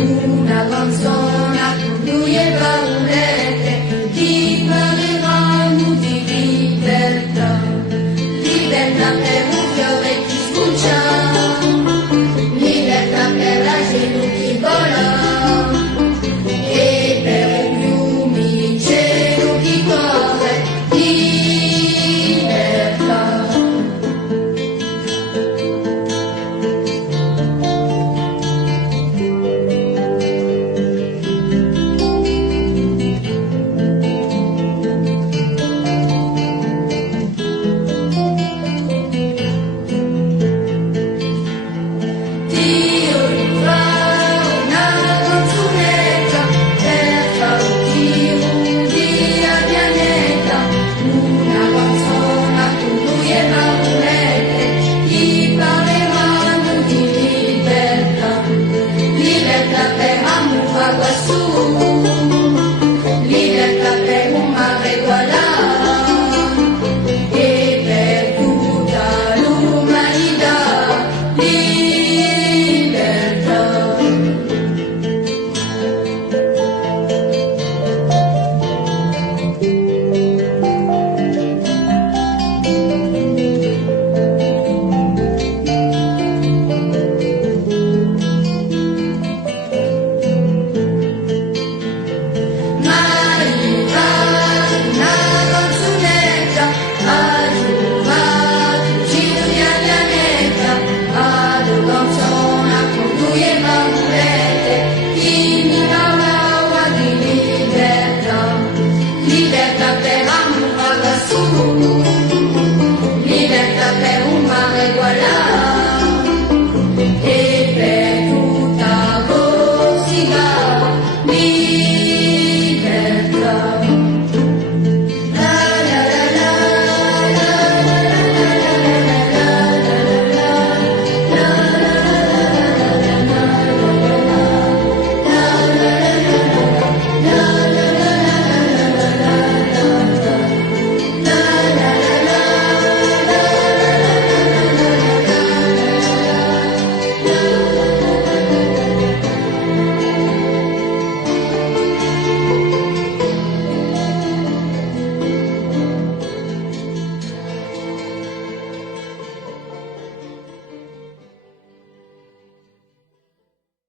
una canzone con lui e paurette, ti parleranno di libertà, libertà per un fiore che sbuccia, libertà per la gente che vola, e per un fiume in cielo che corre, libertà. Libertà per un mare guardà e per tutta l'umanità, libertà. Lui è